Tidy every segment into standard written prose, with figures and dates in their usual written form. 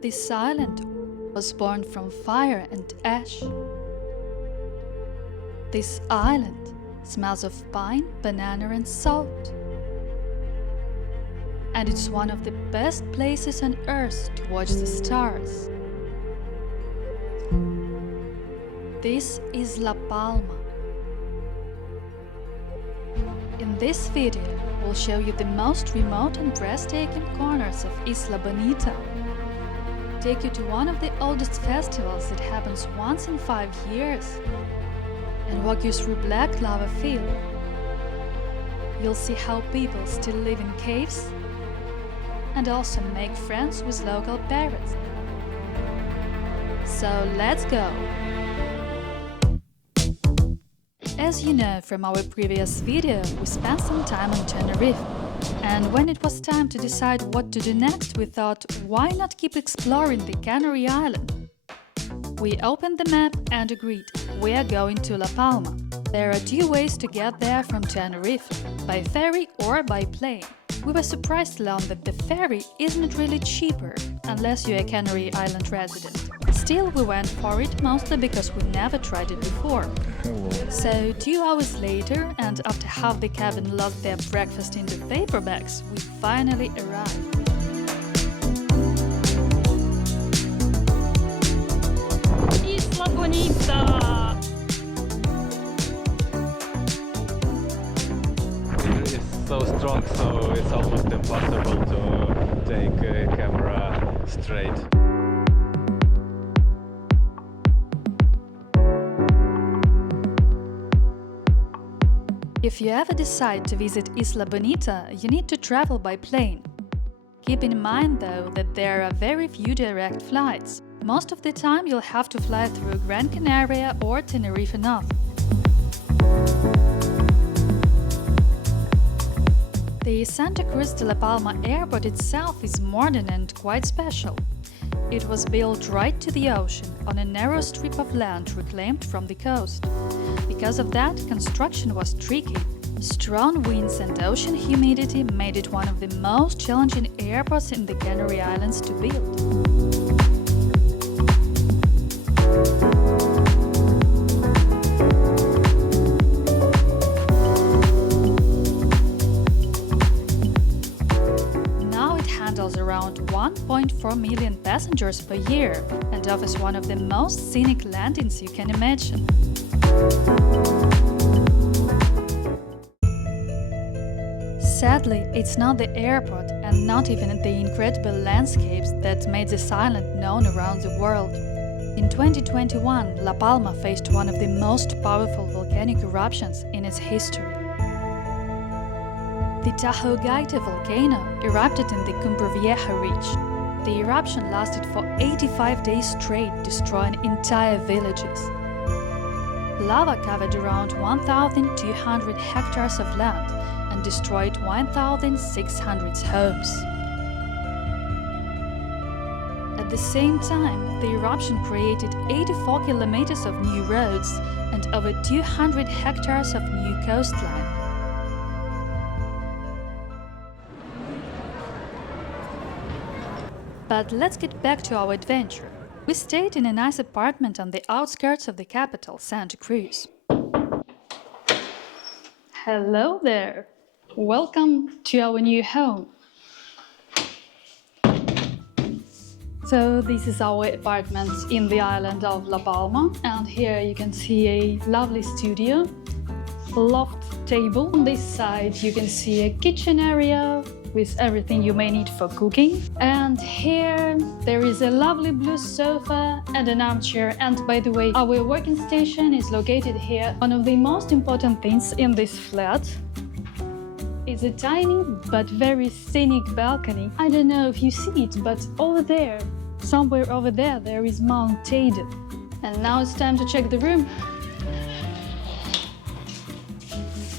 This island was born from fire and ash. This island smells of pine, banana and salt. And it's one of the best places on earth to watch the stars. This is La Palma. In this video, we'll show you the most remote and breathtaking corners of Isla Bonita. Take you to one of the oldest festivals that happens once in 5 years, and walk you through black lava field. You'll see how people still live in caves and also make friends with local parrots. So let's go! As you know from our previous video, we spent some time on Tenerife, and when it was time to decide what to do next, we thought, why not keep exploring the Canary Islands? We opened the map and agreed, we are going to La Palma. There are 2 ways to get there from Tenerife, by ferry or by plane. We were surprised to learn that the ferry isn't really cheaper, unless you're a Canary Island resident. Still, we went for it mostly because we never tried it before. So 2 hours later, and after half the cabin locked their breakfast into paper bags, we finally arrived. Isla Bonita! It's so strong, so it's almost impossible to take a camera straight. If you ever decide to visit Isla Bonita, you need to travel by plane. Keep in mind though that there are very few direct flights. Most of the time you'll have to fly through Gran Canaria or Tenerife North. The Santa Cruz de la Palma airport itself is modern and quite special. It was built right to the ocean, on a narrow strip of land reclaimed from the coast. Because of that, construction was tricky. Strong winds and ocean humidity made it one of the most challenging airports in the Canary Islands to build. Around 1.4 million passengers per year and offers one of the most scenic landings you can imagine. Sadly, it's not the airport and not even the incredible landscapes that made this island known around the world. In 2021, La Palma faced one of the most powerful volcanic eruptions in its history. The Tajogaite volcano erupted in the Cumbre Vieja ridge. The eruption lasted for 85 days straight, destroying entire villages. Lava covered around 1,200 hectares of land and destroyed 1,600 homes. At the same time, the eruption created 84 kilometers of new roads and over 200 hectares of new coastline. But let's get back to our adventure. We stayed in a nice apartment on the outskirts of the capital, Santa Cruz. Hello there! Welcome to our new home. So this is our apartment in the island of La Palma, and here you can see a lovely studio, loft table. On this side you can see a kitchen area with everything you may need for cooking. And here there is a lovely blue sofa and an armchair. And by the way, our working station is located here. One of the most important things in this flat is a tiny but very scenic balcony. I don't know if you see it, but over there, somewhere over there, there is Mount Teide. And now it's time to check the room.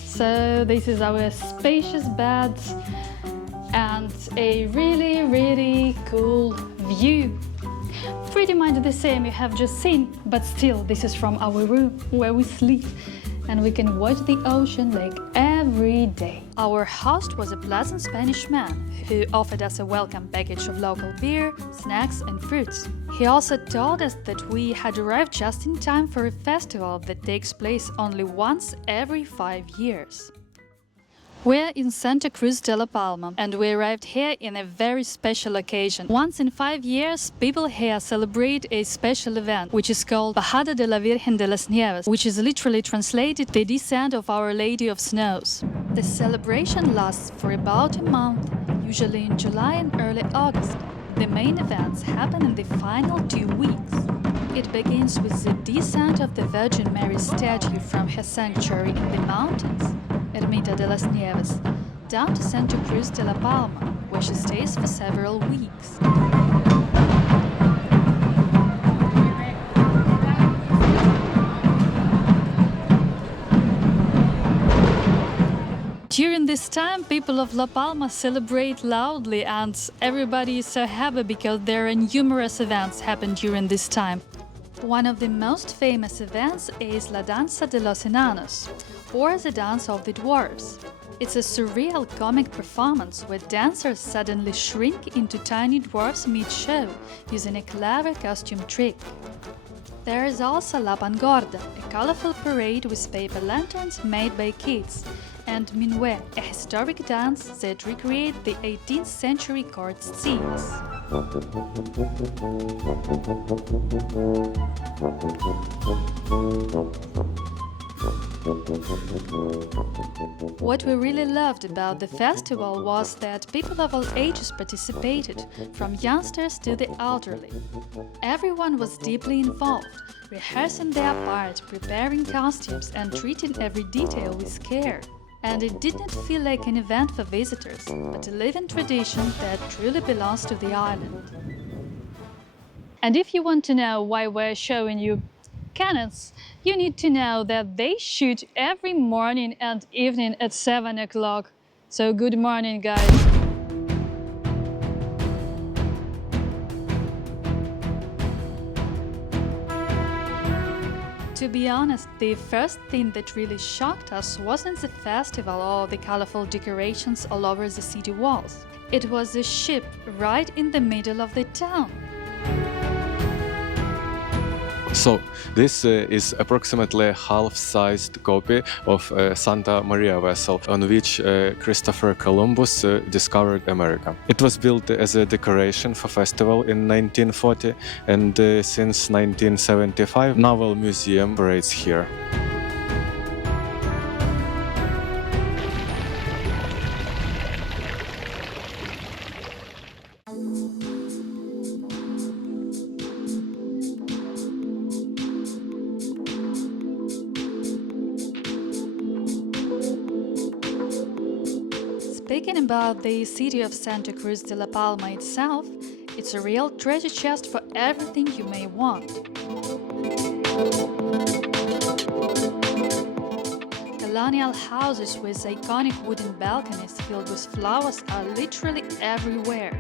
So this is our spacious bed and a really cool view. Pretty much the same you have just seen, but still this is from our room where we sleep and we can watch the ocean like every every day. Our host was a pleasant Spanish man who offered us a welcome package of local beer, snacks and fruits. He also told us that we had arrived just in time for a festival that takes place only once every 5 years. We're in Santa Cruz de la Palma, and we arrived here in a very special occasion. Once in 5 years, people here celebrate a special event, which is called Bajada de la Virgen de las Nieves, which is literally translated the descent of Our Lady of Snows. The celebration lasts for about a month, usually in July and early August. The main events happen in the final 2 weeks. It begins with the descent of the Virgin Mary statue from her sanctuary in the mountains, Ermita de las Nieves, down to Santa Cruz de la Palma, where she stays for several weeks. During this time, people of La Palma celebrate loudly, and everybody is so happy because there are numerous events happen during this time. One of the most famous events is La Danza de los Enanos, or the Dance of the Dwarves. It's a surreal comic performance where dancers suddenly shrink into tiny dwarfs mid-show using a clever costume trick. There is also La Pangorda, a colorful parade with paper lanterns made by kids, and Minuet, a historic dance that recreates the 18th century court scenes. What we really loved about the festival was that people of all ages participated, from youngsters to the elderly. Everyone was deeply involved, rehearsing their part, preparing costumes, and treating every detail with care. And it did not feel like an event for visitors, but a living tradition that truly belongs to the island. And if you want to know why we're showing you canons, you need to know that they shoot every morning and evening at 7 o'clock. So good morning, guys! To be honest, the first thing that really shocked us wasn't the festival or the colorful decorations all over the city walls. It was a ship right in the middle of the town. So, this is approximately a half-sized copy of Santa Maria vessel on which Christopher Columbus discovered America. It was built as a decoration for festival in 1940, and since 1975, Naval Museum operates here. Speaking about the city of Santa Cruz de la Palma itself, it's a real treasure chest for everything you may want. Colonial houses with iconic wooden balconies filled with flowers are literally everywhere.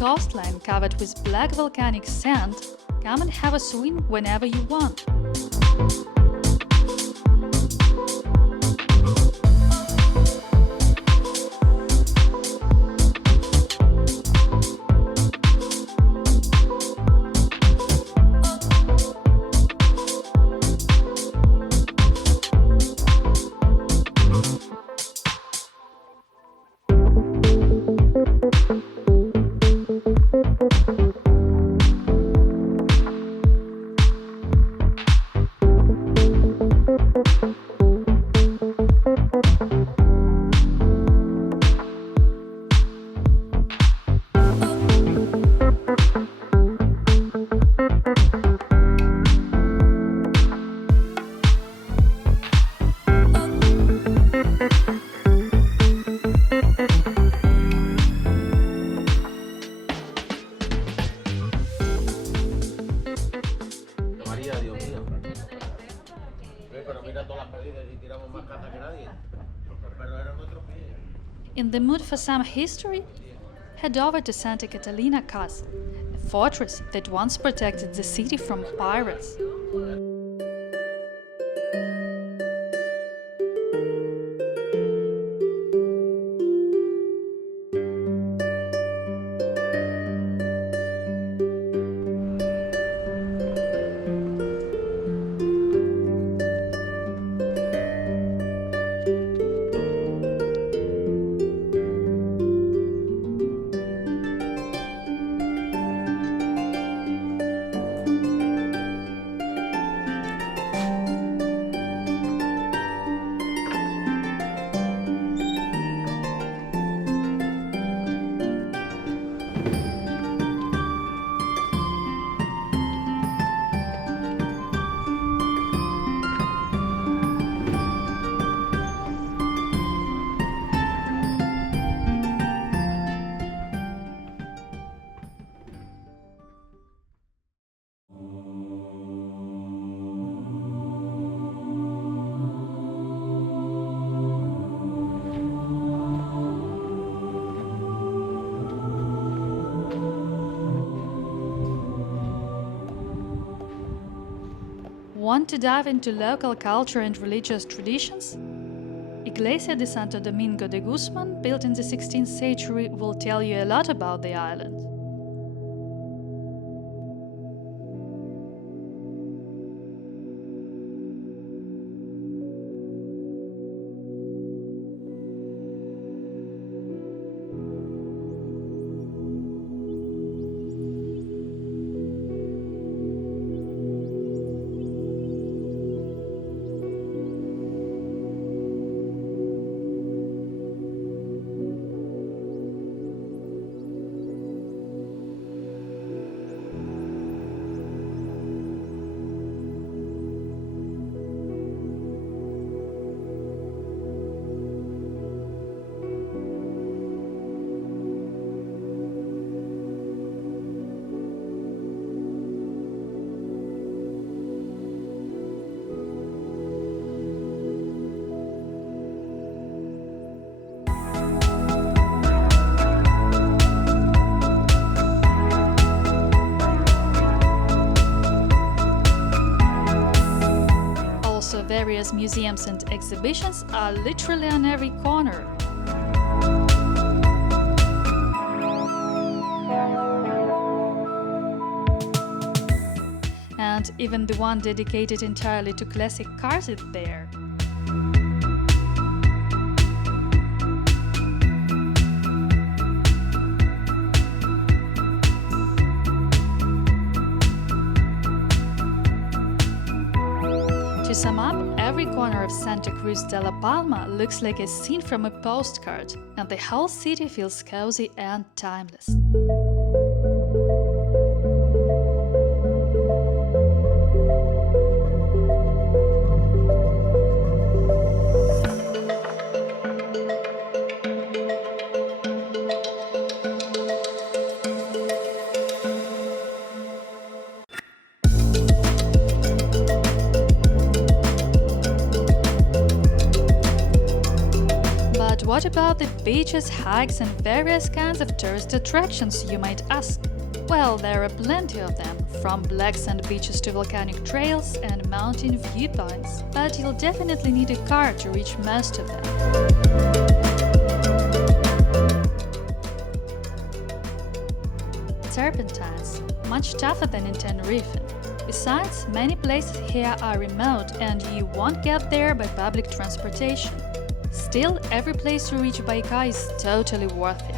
Coastline covered with black volcanic sand, come and have a swim whenever you want. In the mood for some history? Head over to Santa Catalina Castle, a fortress that once protected the city from pirates. Want to dive into local culture and religious traditions? Iglesia de Santo Domingo de Guzman, built in the 16th century, will tell you a lot about the island. Various museums and exhibitions are literally on every corner. And even the one dedicated entirely to classic cars is there. To sum up, every corner of Santa Cruz de la Palma looks like a scene from a postcard, and the whole city feels cozy and timeless. What about the beaches, hikes and various kinds of tourist attractions, you might ask? Well, there are plenty of them, from black sand beaches to volcanic trails and mountain viewpoints, but you'll definitely need a car to reach most of them. Serpentines, much tougher than in Tenerife. Besides, many places here are remote and you won't get there by public transportation. Still, every place to reach by car is totally worth it.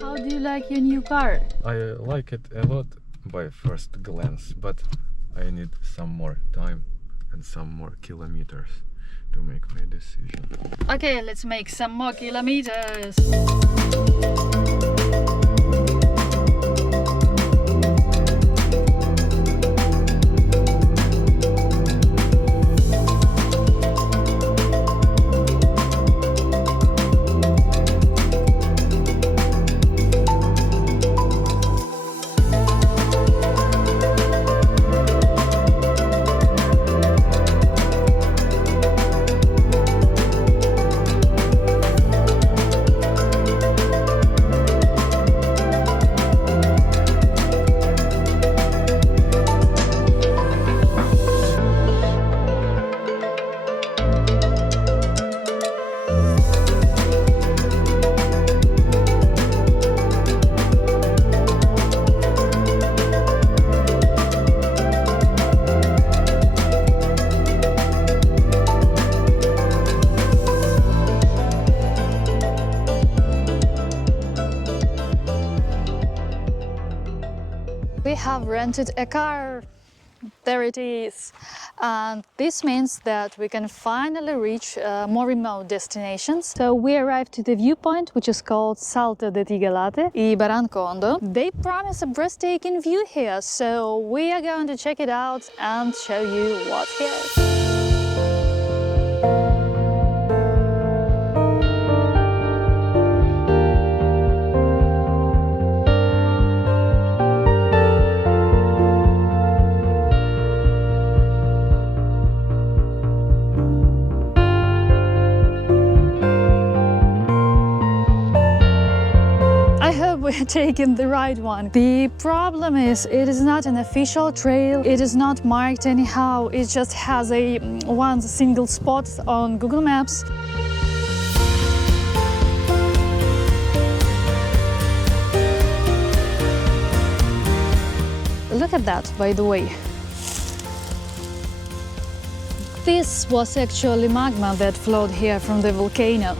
How do you like your new car? I like it a lot by first glance, but I need some more time and some more kilometers to make my decision. Okay, let's make some more kilometers. have rented a car. There it is. And this means that we can finally reach more remote destinations. So we arrived to the viewpoint, which is called Salto de Tigalate y Barranco Hondo. They promise a breathtaking view here, so we are going to check it out and show you what's here. We're taking the right one. The problem is it is not an official trail. It is not marked anyhow. It just has a one single spot on Google Maps. Look at that, by the way. This was actually magma that flowed here from the volcano.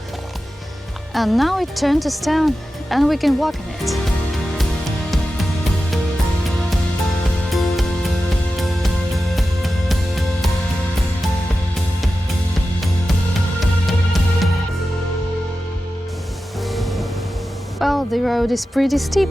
And now it turned to stone, and we can walk in it. Well, the road is pretty steep.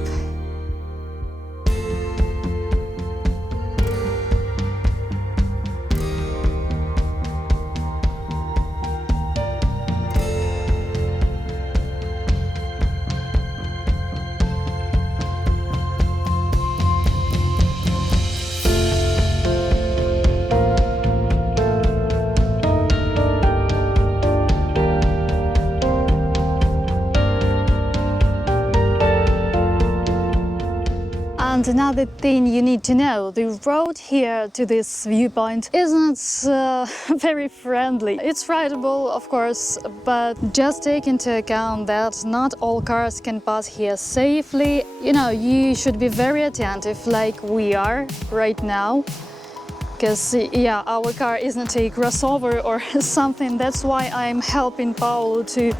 And another thing you need to know, the road here to this viewpoint isn't very friendly. It's rideable, of course, but just take into account that not all cars can pass here safely. You know, you should be very attentive like we are right now. Because, yeah, our car isn't a crossover or something. That's why I'm helping Paul to,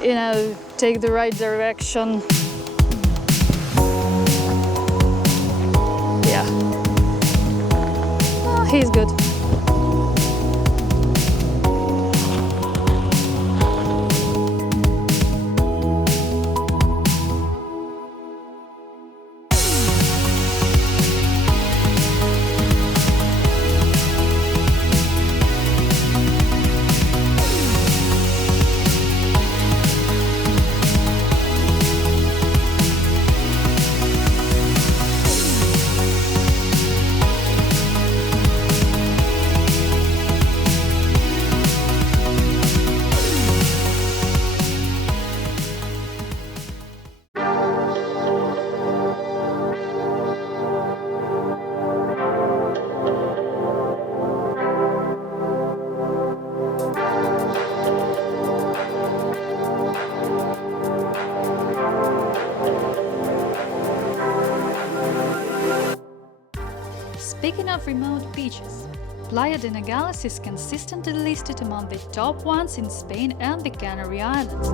you know, take the right direction. Yeah. Oh, he's good. Speaking of remote beaches, Playa de Nogales is consistently listed among the top ones in Spain and the Canary Islands.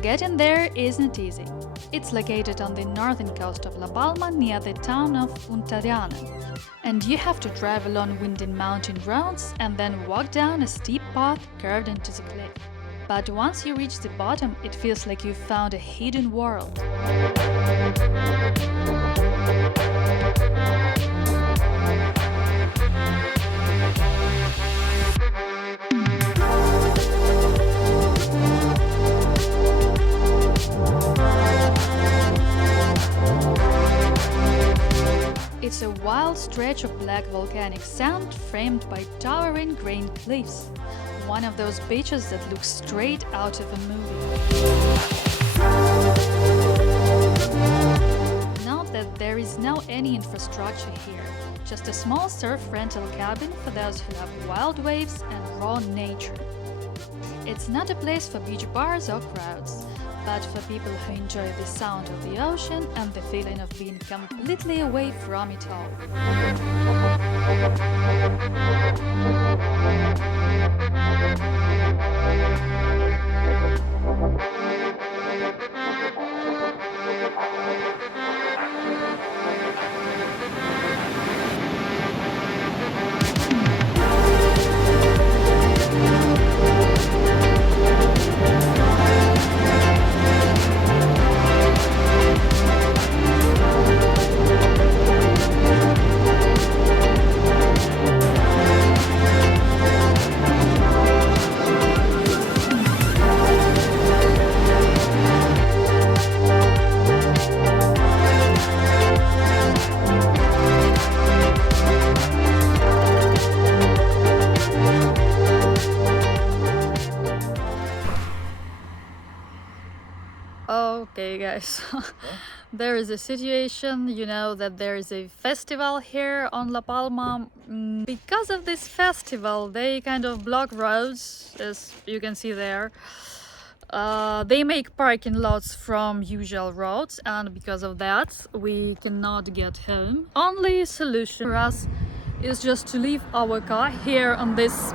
Getting there isn't easy. It's located on the northern coast of La Palma near the town of Puntallana. And you have to drive along winding mountain roads and then walk down a steep path curved into the cliff. But once you reach the bottom, it feels like you've found a hidden world. It's a wild stretch of black volcanic sand framed by towering green cliffs. One of those beaches that looks straight out of a movie. Note that there is no any infrastructure here, just a small surf rental cabin for those who love wild waves and raw nature. It's not a place for beach bars or crowds, but for people who enjoy the sound of the ocean and the feeling of being completely away from it all. Okay, so there is a situation, you know, that there is a festival here on La Palma. Because of this festival, they kind of block roads, as you can see there. They make parking lots from usual roads, and because of that, we cannot get home. Only solution for us is just to leave our car here on this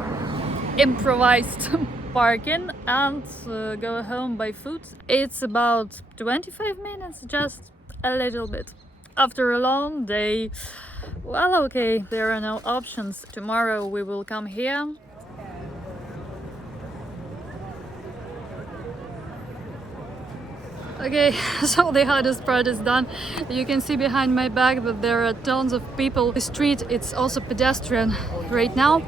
improvised parking and go home by foot. It's about 25 minutes, just a little bit. After a long day, well, okay, there are no options. Tomorrow we will come here. Okay, so the hardest part is done. You can see behind my back that there are tons of people. The street, it's also pedestrian right now,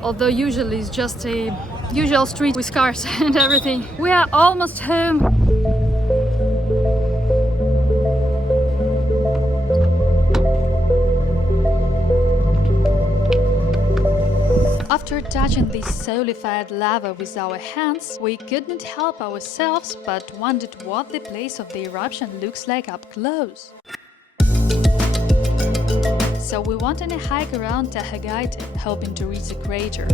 although usually it's just a usual street with cars and everything. We are almost home. After touching this solidified lava with our hands, we couldn't help ourselves but wondered what the place of the eruption looks like up close. So we went on a hike around Tajogaite, hoping to reach the crater.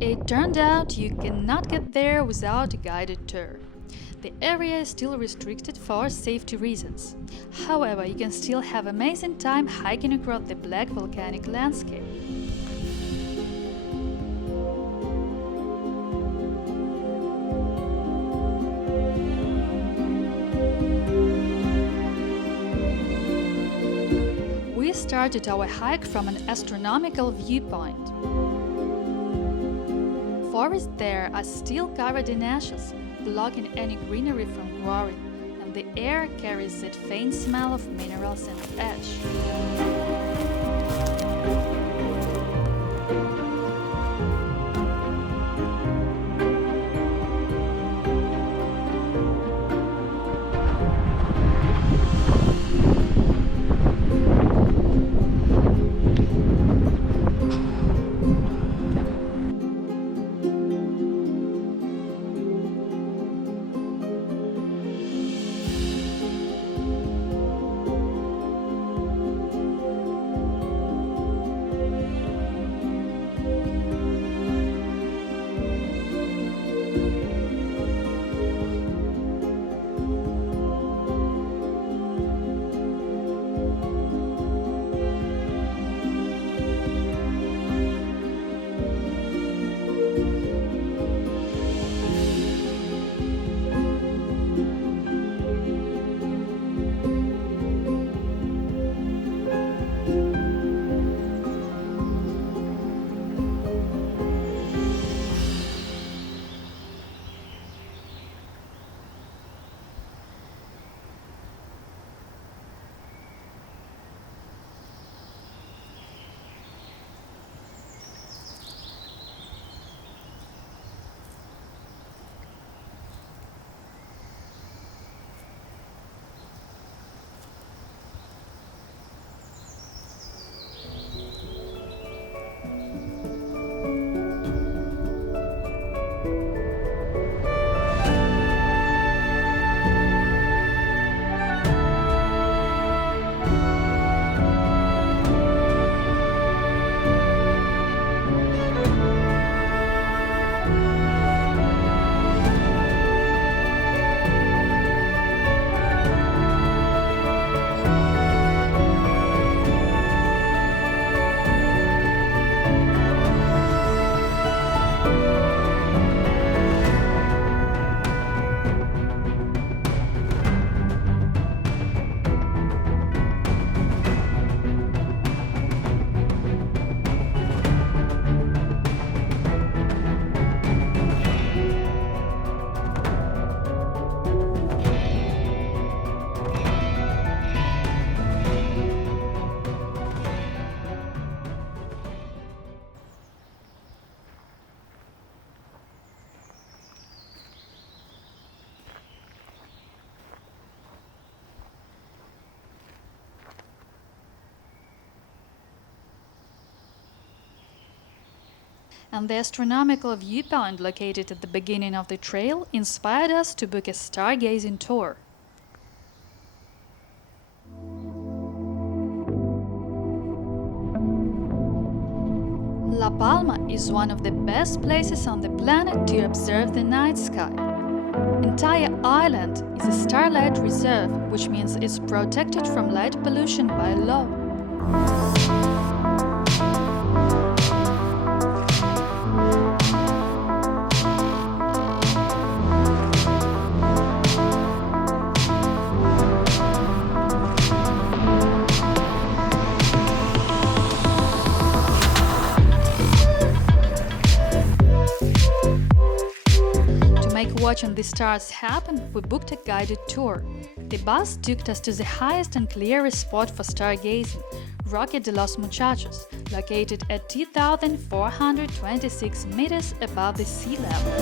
It turned out you cannot get there without a guided tour. The area is still restricted for safety reasons. However, you can still have amazing time hiking across the black volcanic landscape. We started our hike from an astronomical viewpoint. Forests there are still covered in ashes, blocking any greenery from growing, and the air carries that faint smell of minerals and ash. and the astronomical viewpoint located at the beginning of the trail inspired us to book a stargazing tour. La Palma is one of the best places on the planet to observe the night sky. Entire island is a starlight reserve, which means it's protected from light pollution by law. Watching the stars happen, we booked a guided tour. The bus took us to the highest and clearest spot for stargazing, Roque de los Muchachos, located at 2,426 meters above the sea level.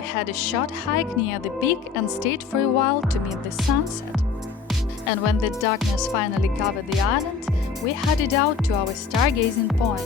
Had a short hike near the peak and stayed for a while to meet the sunset. And when the darkness finally covered the island, we headed out to our stargazing point.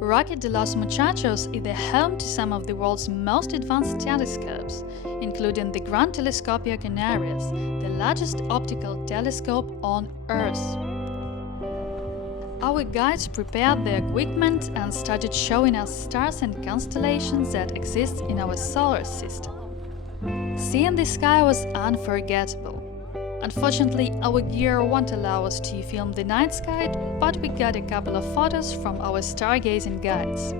Roque de los Muchachos is the home to some of the world's most advanced telescopes, including the Gran Telescopio Canarias, the largest optical telescope on Earth. Our guides prepared the equipment and started showing us stars and constellations that exist in our solar system. Seeing the sky was unforgettable. Unfortunately, our gear won't allow us to film the night sky, but we got a couple of photos from our stargazing guides.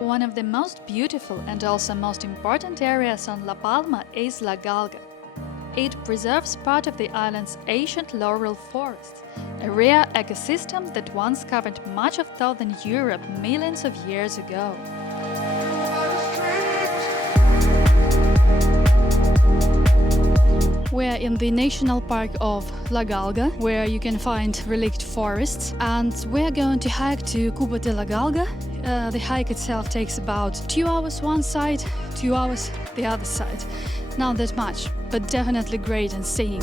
One of the most beautiful and also most important areas on La Palma is La Galga. It preserves part of the island's ancient laurel forest, a rare ecosystem that once covered much of southern Europe millions of years ago. We're in the National Park of La Galga, where you can find relict forests, and we're going to hike to Cubo de la Galga. The hike itself takes about 2 hours one side, 2 hours the other side. Not that much, but definitely great and scenic.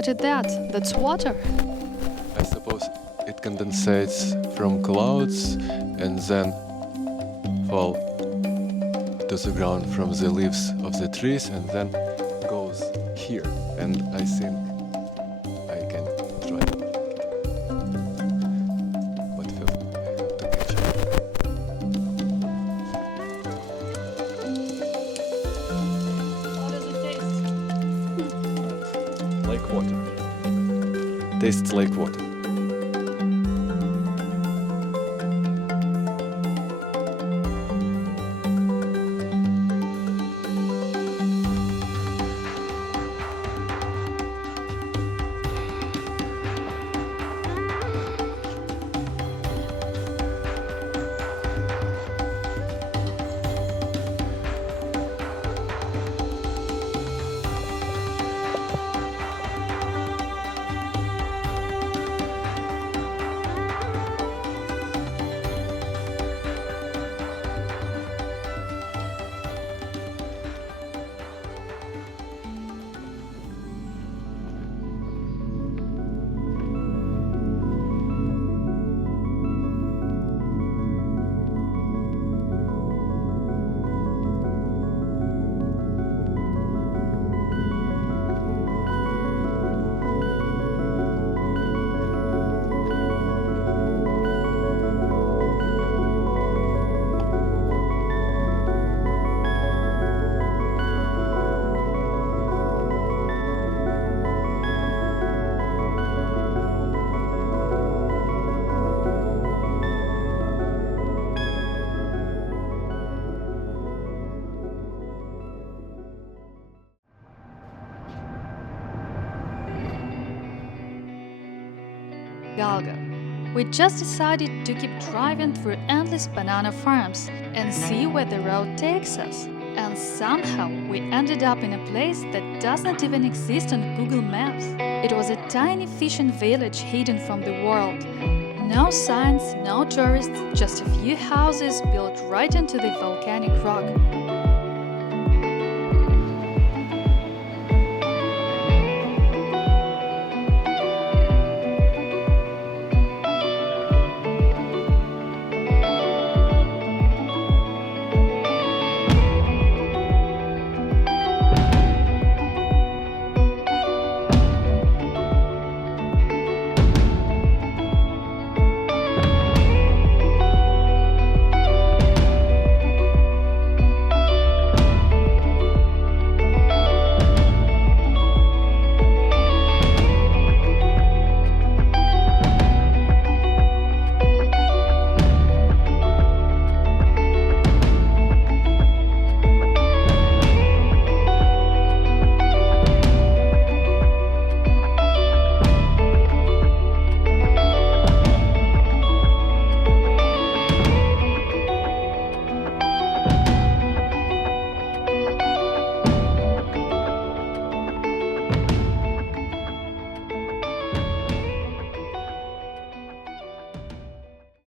What is that? That's water. I suppose it condensates from clouds and then fall to the ground from the leaves of the trees and then goes here. And I think I can try. But first I have to catch it. How does it taste? Like water. Tastes like water. Galga. We just decided to keep driving through endless banana farms and see where the road takes us. And somehow we ended up in a place that doesn't even exist on Google Maps. It was a tiny fishing village hidden from the world. No signs, no tourists, just a few houses built right into the volcanic rock.